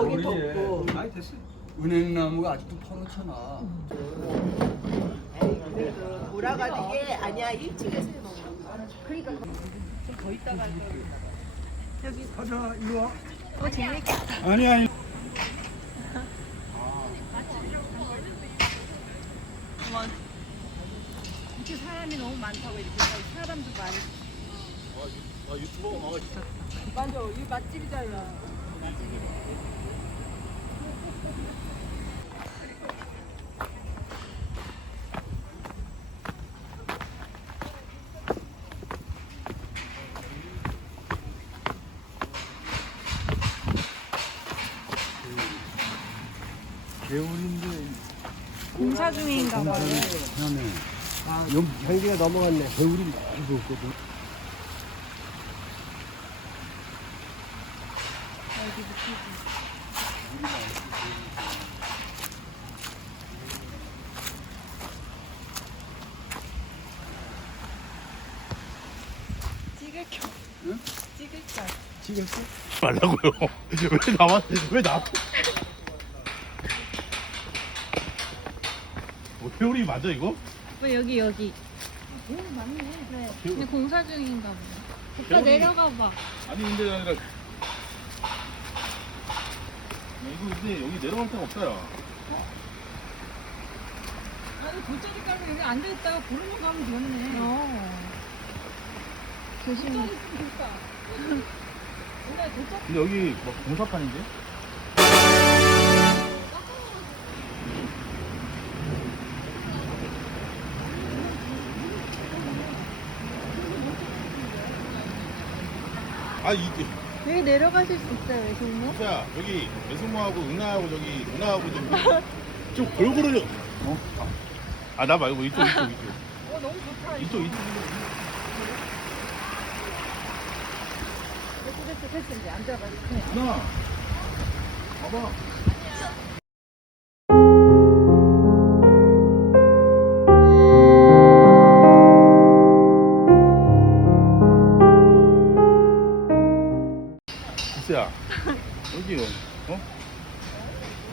거기 덥고. 아이 됐어. 은행나무가 아직도 퍼놓잖아. 에이, 그래도 돌아가는 게 아니야 1층에서 해먹는 거. 그러니까 좀더 있다가 가자 이리 와. 어 재밌겠다. 아니 아니. 이렇게 사람이 너무 많다고 이렇게 사람도 많이. 아 유튜버 아 진짜 맞아, 이 맛집이잖아. 개울인데 공사 중인가 봐요. 그다음에 아 여기 경기가 넘어갔네 겨울이 많이 부었거든 찍을 겨. 찍을 겨. 찍었어? 말라고요 왜 나만 왜 나 뭐 회오리 맞아 이거? 뭐 여기 여기. 오 맞네. 네. 근데 공사 중인가 봐. 오빠 여기. 내려가 봐. 아니 근데 아니라 이거 근데 여기 내려갈 데가 없다 야 아니 돗자리 깔면 여기 앉아 있다가 보름만 가면 되겠네. 어. 조심히. 근데 여기 뭐 공사판인데? 아 이게 여기 내려가실 수 있어요, 외숙모? 야 여기 외숙모하고 은하하고 저기 누나하고 좀, 좀 골고루 좀 어? 아 나 말고 이쪽 이쪽 이쪽 어 너무 좋다. 이쪽 이쪽 됐어 됐어 됐어 이제 앉아봐. 네. 누나 봐봐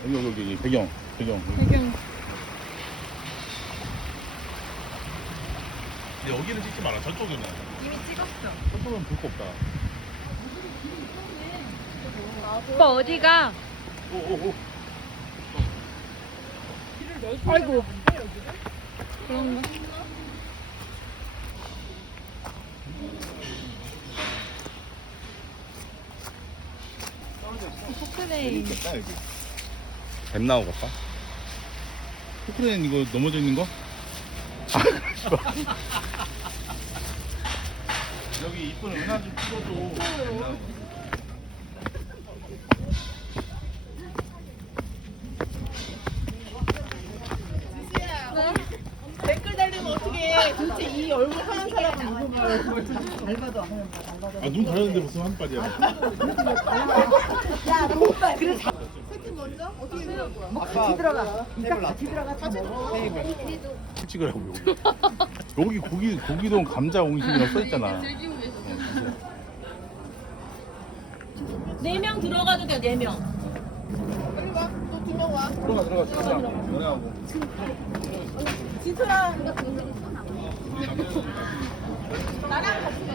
여기 여기 여기, 배경 배경. 배경. 근데 여기는 찍지 마라 저쪽에는 이미 찍었어. 저쪽은 볼 거 없다 오빠 어디가? 오오오 아이고. 그런가? 포크레인. 있겠다 여기 뱀 나오겠다 포크레인 이거 넘어져 있는 거? 여기 이쁜 은하 좀 찍어줘 댓글 달리면 어떻게 도대체 이 얼굴 하얀 사람은 누구 봐. 아눈 가렸는데 무슨 한바지야 야, 너 오빠 그래. 거야? 같이 들어가. 이따 같이 들어가. 같이 찍으라고 여기 여기 고기 고기동 감자 옹심이라고 써 있잖아 네 명 들어가도 돼, 네 명. 빨리 와. 또 두 명 와. 들어가 들어가 들어가 연애하고 진솔아. 나랑 같이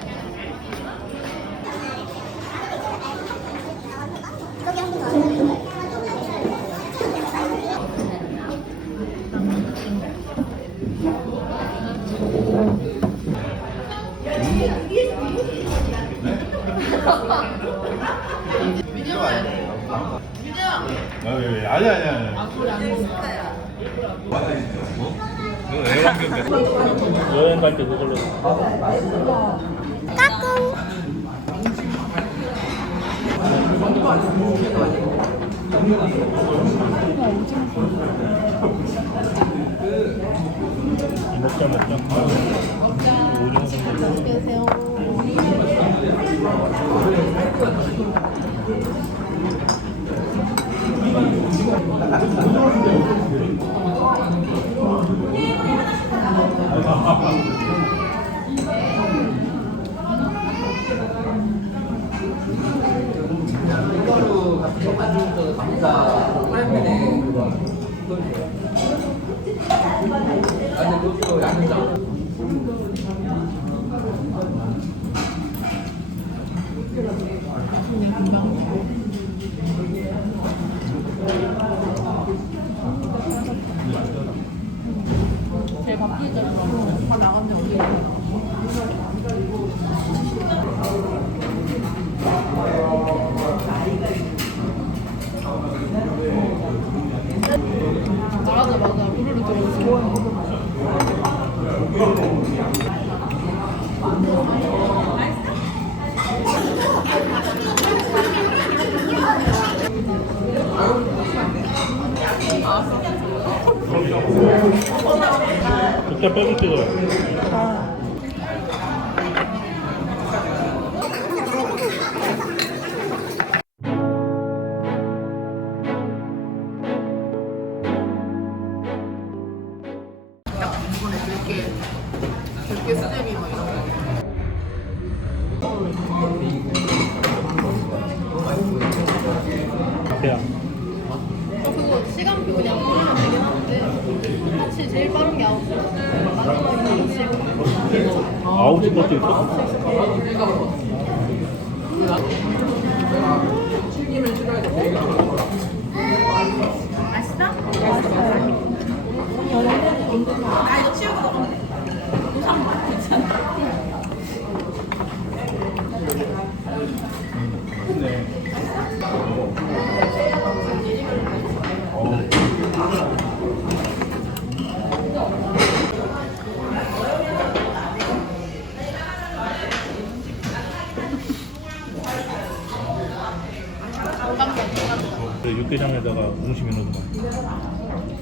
아니 아니 아니. 여행 갈 때 그걸로 먹자 먹자. 오징어 이거로 아니 맞아 맞아. 우르르 들어오지 그때 빼고 찍어요. 들게 들게 수제비 뭐 이런 거. 앞에야. 그거 시간표 그냥 보면 되긴 하는데 사실 제일 빠른 게 9시 마지막에 9시 아홉 시 것도 있어. 그래, 육개장에다가 웅심이 넣어봐.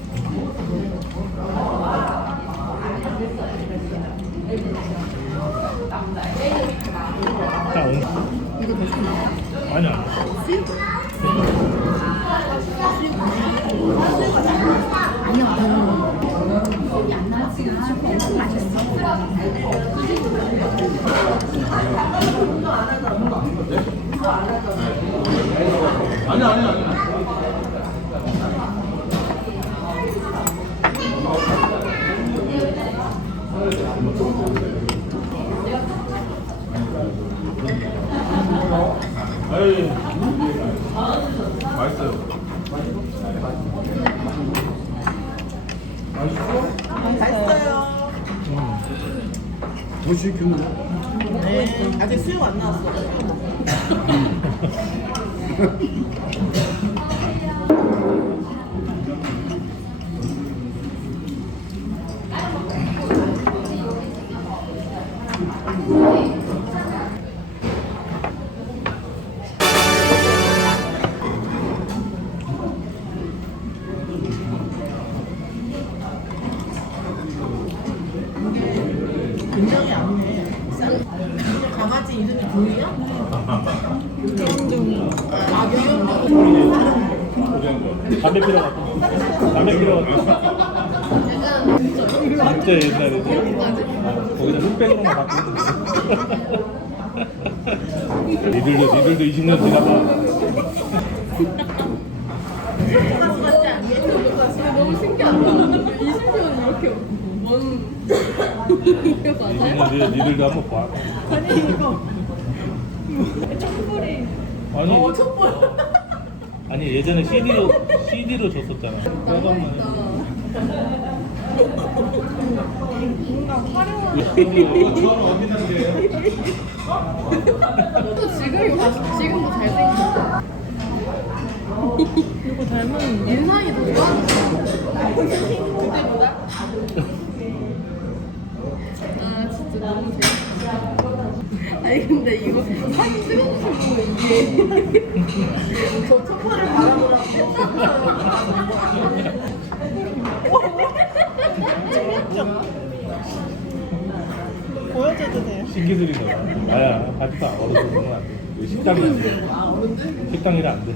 자, 웅. 이거 됐어? 아니야. 맛있어요. 맛있어요. 더 시켰는데. 네. 아직 수육 안 나왔어. 진짜 옛날에. 아, 거기다 흑백으로만 바꾸는데. 니들도, 니들도 20년 지나봐. 너무 신기하다 20년 이렇게 먼 이게 맞아요? 20년 뒤에 니들도 한번 봐. 아니 이거 촛불이 아니, 어, 촛불. 아니 예전에 CD로, CD로 줬었잖아. 뭔가 화려한 또 지금이 다 지금도 잘생겼어 이거 닮은 인상이 더 좋아졌어 그때보다? 아 진짜 너무 재밌어 아니 근데 이거 사진 찍어주시면 이게 저 촛불을 바라보라고. 신기술이다. 아야, 마. 어른들은 안 돼. 이거 식당이 안 돼. 식당이라 안 돼.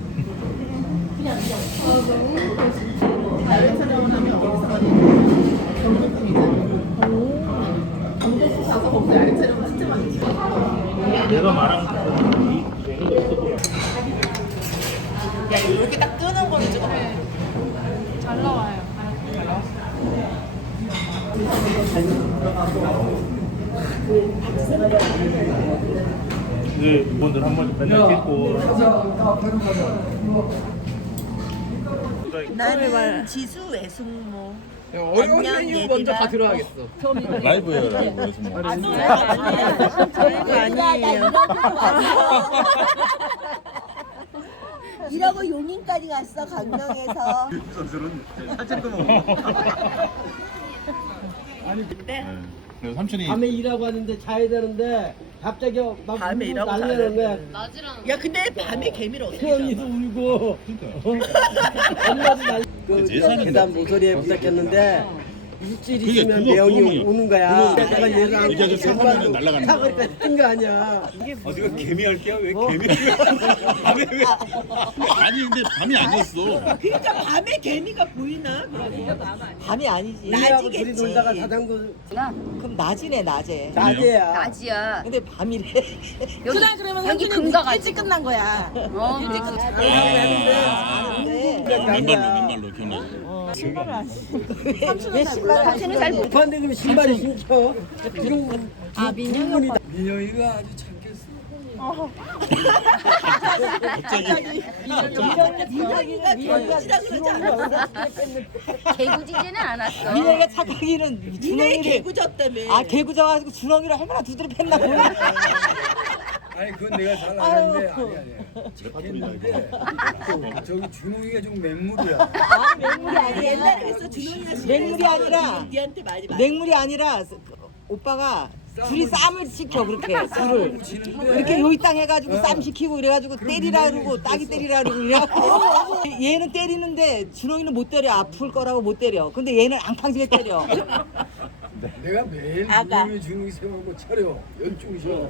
내가 말한 이 메뉴가 있었구나. 야, 이거 이렇게 딱 뜨는 걸 찍어. 잘 나와요. 네, 이분들 한 번씩 맨날 찍고. 나는 지수 외숙모. 어려운 메뉴 얘들아. 먼저 다 들어가겠어. 라이브예요, 라이브. 뭐. 아니에요. 이러고 용인까지 갔어 강릉에서. 네. 그래서 삼촌이 밤에 일하고 왔는데 자야 되는데 갑자기 막 밤에 일하고 날리는데 야 근데 밤에 개미를 어떻게 태연이도 울고 엄마도 날. 그 예산인데. 계단 모서리에 부탁했는데 일주일 그게 있으면 그거 매형이 그거예요. 우는 거야. 그거 내가 얘를 이게 아주 생각하면 날아가는 거야. 그러니까 뜬거 아니야. 어디가 개미 할게요? 왜 어? 개미? 밤에 왜? 아니 근데 밤이 아니었어. 그러니까 밤에 개미가 보이나? 밤이 아니지. 우리하고 둘이 낮이겠지. 놀다가 자전거 그럼 낮이네 낮에. 낮에야. 낮이야. 근데 밤이래. 여기, 여기 금가가 일찍 끝난 거야. 어, 아는데 맨발로 맨발로 기억나. 왜 신발 안 신어? 잘 못. 오빠한테 그럼 신발이 신겨. 지금 아 민영이. 민영이가 아주 착했어. 갑자기 민혁이가 개구지라 그러지 않았어? 개구지지는 않았어. 민영이가 착하기는 준홍이를 개구졌다며. 아 개구져가지고 준홍이를 얼마나 두드려 팼나 몰라. 아니 그건 내가 잘 아는데 아니 아니. 착했는데 저기 준홍이가 좀 맹물이야. 아 맹물이 아니야. 옛날에 그래서 준호이가 맹물이 아니라 니한테 많이 맞. 맹물이 아니라 그 오빠가 둘이 쌈을 시켜 그렇게. 둘을 치는데. 이렇게 요이 땅 해가지고 쌈 시키고 이래가지고 때리라 그러고 딱이 때리라 그러고 이래갖고 얘는 때리는데 준홍이는 못 때려. 아플 거라고 못 때려. 근데 얘는 앙팡지게 때려. 내가 매일 준홍이 세우고 차려. 열중셔.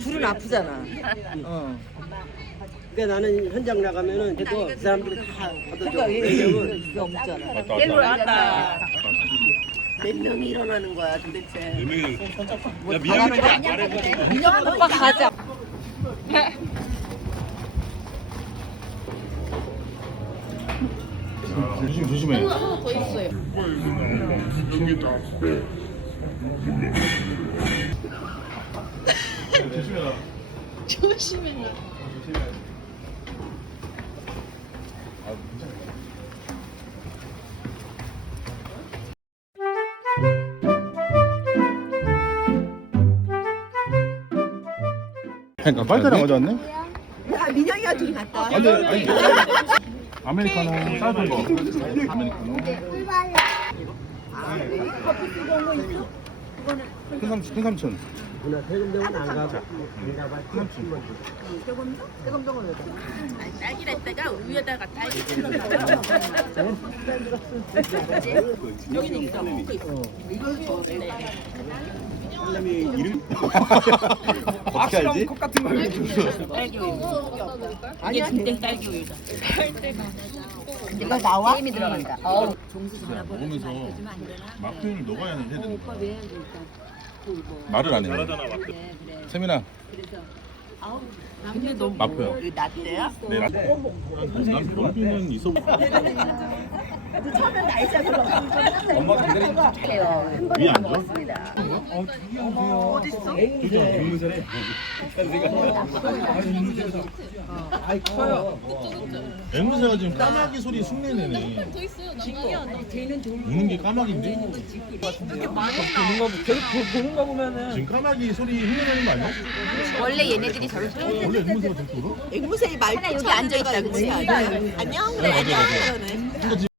둘은 아프잖아 어. 그러니까 나는 현장 나가면은 그래도 그 사람들이 다 받아줘. 왜냐면 없잖아 일로 왔다. 몇 명이 일어나는 거야 도대체. 네 명이. 야 민영이 말해. 민영아 오빠 가자 조심 조심해. 조심해라. 조심해라. 그러니까 빨대랑 가져왔네? 야 민혁이가 둘이 갔다 와. 아니 아니. 아메리카노 짧은 거. 아메리카노. 큰 삼촌, 큰 삼촌. 누나 세금대원 안 가고. 안 가봐. 딸기를 했다가 우유에다가 딸기 치는 이름? 어떻게 알지? 컵 같은 거 아니야. 진짜 딸기 우유다. 이거 나와? 게임이 들어간다. 어우. 먹으면서 맛 표현을 해야 되는 거야. 말을 안 해. 세민아. 근데 너무. 그 라떼야? 네, 라- 난 넓이는 있어. 엄마 기다리고 해요. 한 번에 위에 앉아? 먹었습니다. 어딨어? 앵무새래. 아이 커요. 앵무새가 지금 까마귀 소리 흉내 내네. 우는 게 까마귀인데? 보는 거 계속 보는 거 보면은 지금 까마귀 소리 흉내 내는 거 아니야? 원래 얘네들이 저를 소리 원래 앵무새가 저렇게 울어? 앵무새이 말투 여기 앉아있다, 그치? 안녕 그래 맞아, 맞아. 안녕 그러네.